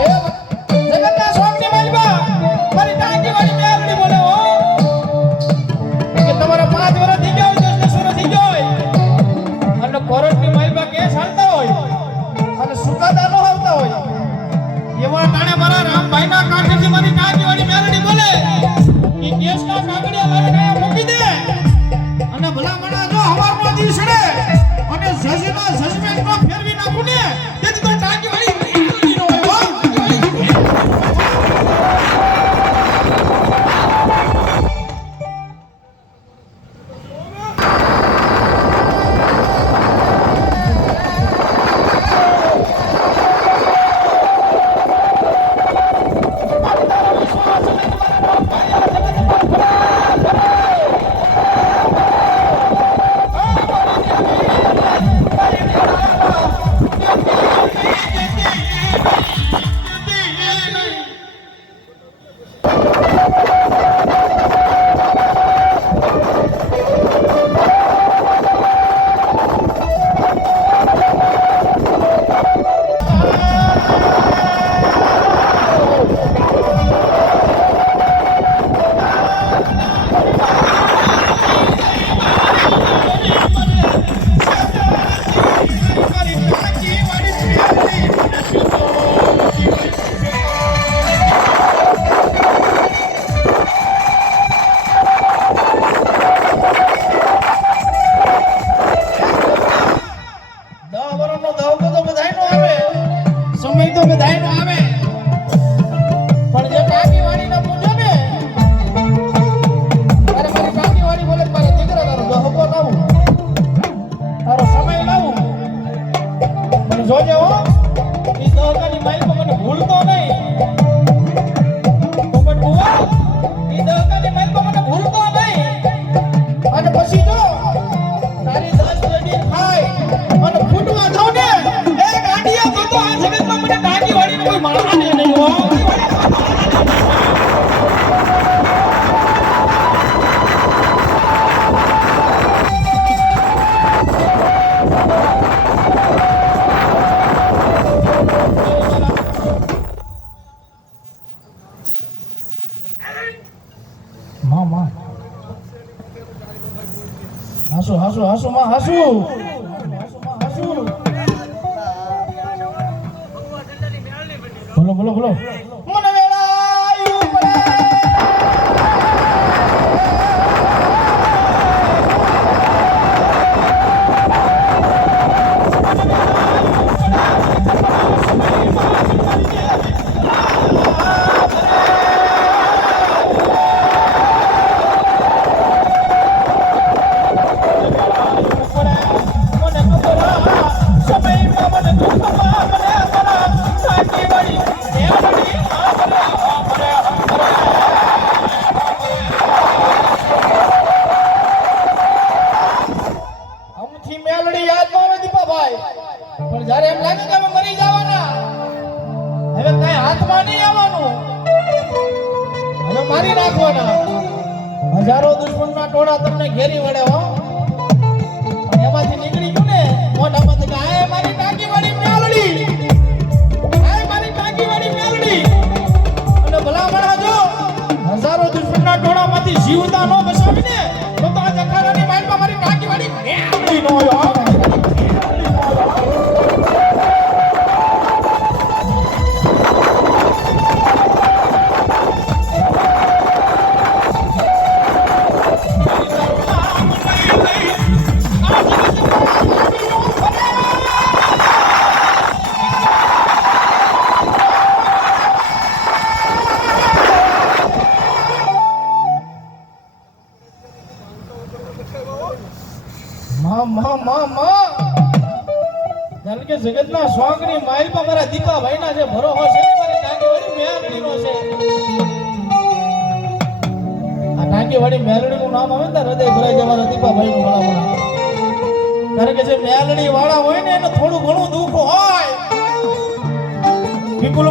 જગતના સ્વામી માલબા મારી ટાંકી વાળી મેલડી બોલે હો કે તમારા 5 વર્ષ થઈ ગયા હોય 10 વર્ષ થઈ ગયા હોય અને કોર્ટની માલબા કેસ હાલતા હોય અને સુકાદા ન આવતા હોય એવા ટાણે મારા રામભાઈના કાંઠેથી મારી ટાંકી વાળી મેલડી બોલે કે કેસના કાગળિયા મારે કાયા મૂકી દે અને ભલા મણા જો હવારનો દિવસ છે અને જજના જજમેન્ટમાં ફેરવી નાખું ને તેથી તો ટાંકી વાળી મેલડી નો હોય જોજે હો ઈ દહકાની માઈલ મને ભૂલતો નહીં તો પણ બુવા ઈ દહકાની માઈલ મને ભૂલતો નહીં અને પછી જો તારી 10 લડી ખાય અને ફૂટવા જાવ ને એ ગાડીયા તો આ જગતમાં મને ટાંકી વાળીને કોઈ માણસાને નહીં હો હાસુ માં હાસુ બોલો મને વેળાયું પડે પણ જ્યારે એમ લાગે કે અમે મરી જવાના હવે કઈ હાથમાં નહીં આવવાનું હવે મારી નાખવાના હજારો દુશ્મનના ટોળા તમને ઘેરી વળે હો એમાંથી નીકળી ગયું ને મોઢામાંથી કે આ મારી ટાંકી વાળી મેલડી આ મારી ટાંકી વાળી મેલડી અને ભલા મણા જો હજારો દુશ્મનના ટોળામાંથી જીવતા ન બસાવીને તો આ જખારાની માઈલમાં મારી ટાંકી વાળી મેલડી નો હોય જાન કે જગતના સ્વાંગની માઈલ પર મારા દીપાભાઈના જે ભરોસો છે મારી ટાંકીવાળી મેલડીનો છે આ ટાંકીવાળી મેલડીનું નામ આવે ને હૃદય ભરાઈ જાય મારા દીપાભાઈનું ભલામણા કારણ કે જે મેલડી વાળા હોય ને એને થોડું ઘણું દુઃખ હોય વિપુલ